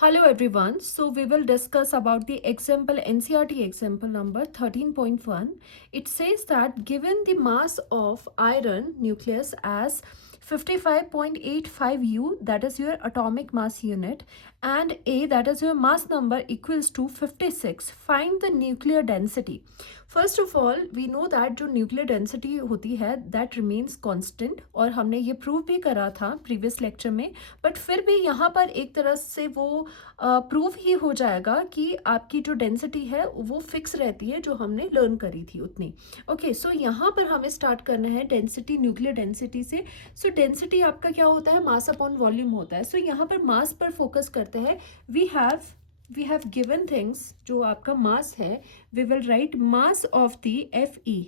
Hello everyone. So we will discuss about the example NCERT example number 13.1. It says that given the mass of iron nucleus as 55.85 U, that is your atomic mass unit, and A, that is your mass number, equals to 56, find the nuclear density. First of all we know that जो nuclear density होती है that remains constant, और हमने ये prove भी करा था previous lecture में, बट फिर भी यहाँ पर एक तरह से वो प्रूव ही हो जाएगा कि आपकी जो डेंसिटी है वो फिक्स रहती है जो हमने लर्न करी थी उतनी। ओके, सो यहाँ पर हमें स्टार्ट करना है डेंसिटी, न्यूक्लियर डेंसिटी से। सो डेंसिटी आपका क्या होता है, मास अपॉन वॉल्यूम होता है। सो यहाँ पर मास पर फोकस करते हैं। वी हैव गिवन थिंग्स, जो आपका मास है, we will write mass of the Fe।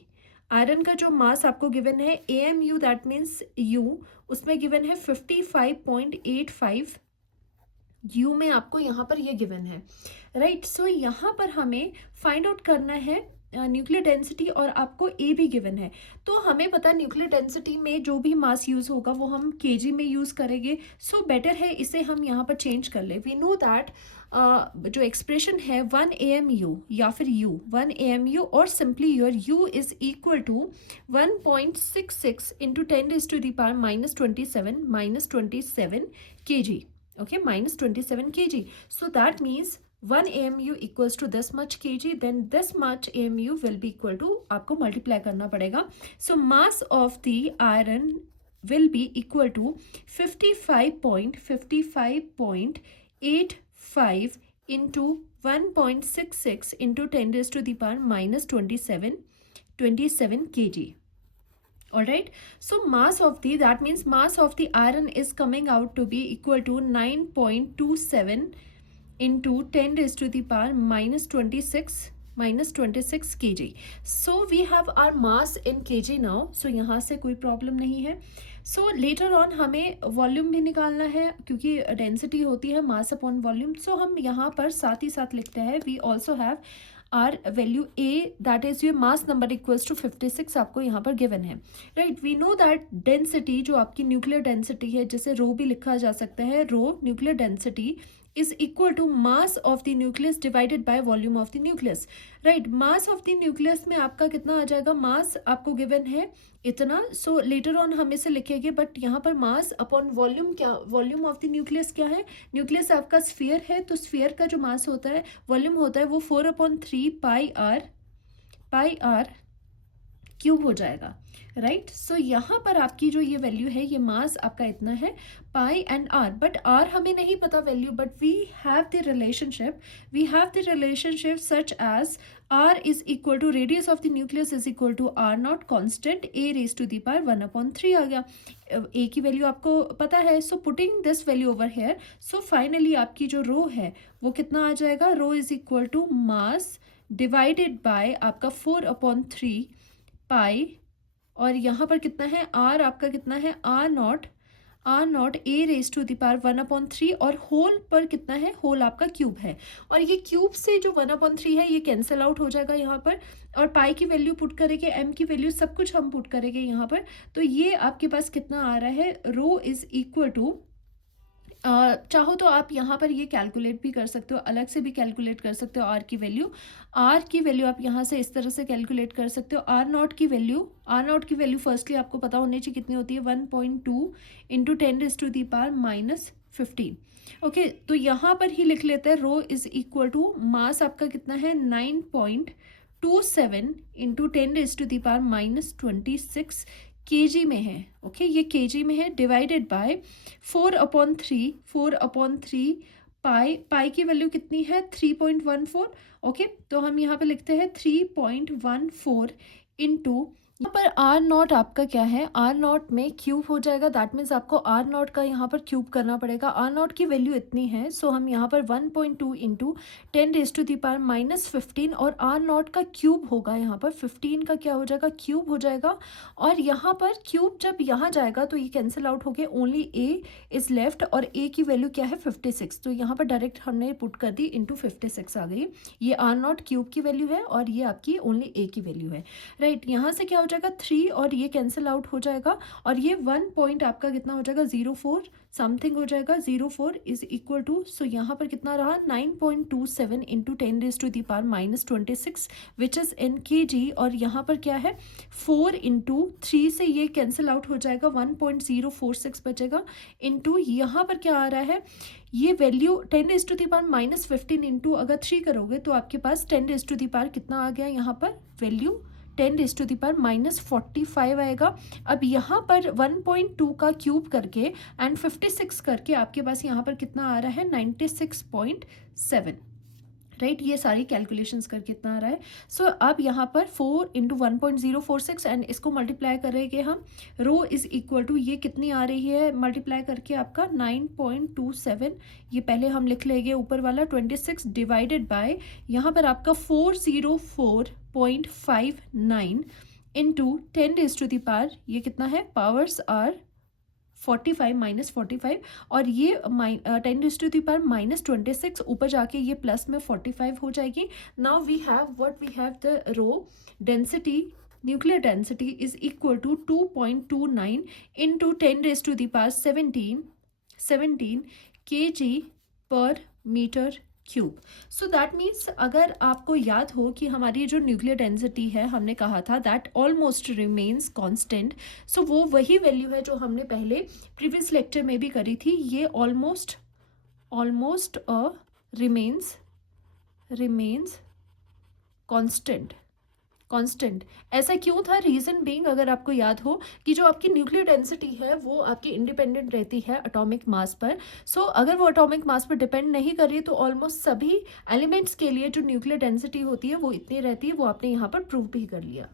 Iron का जो मास आपको गिवन है AMU, दैट मीन्स U, उसमें गिवन है 55.85 U में आपको यहाँ पर ये गिवन है, राइट। सो यहाँ पर हमें फाइंड आउट करना है न्यूक्लियर डेंसिटी, और आपको ए भी गिवन है। तो हमें पता है न्यूक्लियर डेंसिटी में जो भी मास यूज़ होगा वो हम केजी में यूज़ करेंगे। सो बेटर है इसे हम यहाँ पर चेंज कर ले। वी नो दैट जो एक्सप्रेशन है 1 AMU या फिर U, 1 AMU, और simply your U is equal to 1.66 into 10⁻27 kg, okay, minus 27 kg. So that means 1 AMU equals to this much kg, then this much AMU will be equal to, आपको multiply करना पड़ेगा. So mass of the iron will be equal to 55.85 into 1.66 into 10⁻27 kg. Alright, so mass of the, that means mass of the iron is coming out to be equal to 9.27 into 10⁻26 kg. So we have our mass in kg now. So यहाँ से कोई problem नहीं है। सो later on हमें volume भी निकालना है, क्योंकि डेंसिटी होती है मास अपॉन वॉल्यूम। सो हम यहाँ पर साथ ही साथ लिखते हैं we also have R value A, that is your mass number equals to 56 आपको यहाँ पर गिवन है, right. We know that density, जो आपकी न्यूक्लियर डेंसिटी है, जिसे रो भी लिखा जा सकता है, rho nuclear density is equal to mass of the nucleus divided by volume of the nucleus, right। mass of the nucleus में आपका कितना आ जाएगा, मास आपको गिवन है इतना। सो लेटर ऑन हम इसे लिखेंगे, बट यहाँ पर मास अपॉन वॉल्यूम, क्या वॉल्यूम ऑफ द न्यूक्लियस क्या है, न्यूक्लियस आपका स्फीयर है, तो स्फीयर का जो मास होता है, वॉल्यूम होता है, वो 4/3 पाई आर क्यूब हो जाएगा, राइट। सो यहाँ पर आपकी जो ये वैल्यू है, ये मास आपका इतना है, pi and R, but R हमें नहीं पता value, but we have the relationship such as R is equal to radius of the nucleus is equal to R naught constant A raise to the power 1/3 आ गया। A की value आपको पता है, so putting this value over here, so finally आपकी जो rho है वो कितना आ जाएगा, rho is equal to mass divided by आपका 4/3 पाई, और यहाँ पर कितना है, आर आपका कितना है, R naught A raise to the power 1/3, और होल पर कितना है, होल आपका क्यूब है, और ये क्यूब से जो 1/3 है ये कैंसिल आउट हो जाएगा यहाँ पर, और पाई की वैल्यू पुट करेंगे, एम की वैल्यू, सब कुछ हम पुट करेंगे यहाँ पर। तो ये आपके पास कितना आ रहा है, रो इज इक्वल टू, चाहो तो आप यहाँ पर ये कैलकुलेट भी कर सकते हो, अलग से भी कैलकुलेट कर सकते हो। आर की वैल्यू आप यहाँ से इस तरह से कैलकुलेट कर सकते हो। आर नॉट की वैल्यू फर्स्टली आपको पता होनी चाहिए कितनी होती है, 1.2 इंटू 10⁻⁻15। ओके, तो यहाँ पर ही लिख लेते हैं, रो इज इक्वल टू, मास आपका कितना है, 9.27 इंटू 10⁻26 kg में है, ओके, ये kg में है, डिवाइडेड बाय 4/3 पाई की वैल्यू कितनी है, 3.14, ओके। तो हम यहाँ पे लिखते हैं 3.14 इंटू, यहाँ पर आर नॉट आपका क्या है, आर नॉट में क्यूब हो जाएगा, दैट मीन्स आपको आर नॉट का यहाँ पर क्यूब करना पड़ेगा। आर नॉट की वैल्यू इतनी है, सो हम यहाँ पर 1.2 इंटू 10⁻⁻15, और आर नॉट का क्यूब होगा, यहाँ पर 15 का क्या हो जाएगा, क्यूब हो जाएगा, और यहाँ पर क्यूब जब यहाँ जाएगा तो ये कैंसिल आउट हो गया, ओनली ए इज लेफ्ट, और ए की वैल्यू क्या है, 56। तो यहाँ पर डायरेक्ट हमने पुट कर दी, इंटू 56 आ गई। ये आर नॉट क्यूब की वैल्यू है, और ये आपकी ओनली ए की वैल्यू है, राइट। यहाँ से क्या हो जाएगा 3 और ये कैंसिल आउट हो जाएगा और ये 1 पॉइंट आपका कितना हो जाएगा 0.4 समथिंग हो जाएगा 0.4 इज इक्वल टू, सो यहाँ पर कितना रहा 9.27 into 10⁻⁻26 which is in kg और यहाँ पर क्या है 4 इंटू 3 से ये कैंसिल आउट हो जाएगा 1.046 बचेगा इंटू यहाँ पर क्या आ रहा है ये वैल्यू 10⁻⁻15 इंटू अगर 3 करोगे तो आपके पास 10⁻⁻ कितना आ गया यहाँ पर वैल्यू 10⁻⁻45 आएगा। अब यहाँ पर 1.2 का क्यूब करके एंड 56 करके आपके पास यहाँ पर कितना आ रहा है 96.7 राइट। ये सारी कैलकुलेशंस कर कितना आ रहा है। सो अब यहाँ पर 4 इंटू 1.046 एंड इसको मल्टीप्लाई करेंगे हम रो इज इक्वल टू ये कितनी आ रही है मल्टीप्लाई करके आपका 9.27 ये पहले हम लिख लेंगे ऊपर वाला 26 डिवाइडेड बाय यहाँ पर आपका 404.59 इंटू 10⁻⁻ ये कितना है पावर्स आर 45 -45 और ये 10⁻⁻26 ऊपर जाके ये प्लस में 45 हो जाएगी। Now we have what we have the rho density nuclear density is equal to 2.29 into 10⁻17 kg per metre cube. So that means अगर आपको याद हो कि हमारी जो न्यूक्लियर डेंसिटी है हमने कहा था दैट ऑलमोस्ट रिमेन्स कांस्टेंट, सो वो वही वैल्यू है जो हमने पहले प्रीवियस लेक्चर में भी करी थी। ये ऑलमोस्ट रिमेन्स कांस्टेंट ऐसा क्यों था रीज़न बीइंग अगर आपको याद हो कि जो आपकी न्यूक्लियर डेंसिटी है वो आपकी इंडिपेंडेंट रहती है एटॉमिक मास पर। सो अगर वो एटॉमिक मास पर डिपेंड नहीं कर रही है तो ऑलमोस्ट सभी एलिमेंट्स के लिए जो न्यूक्लियर डेंसिटी होती है वो इतनी रहती है, वो आपने यहाँ पर प्रूव भी कर लिया।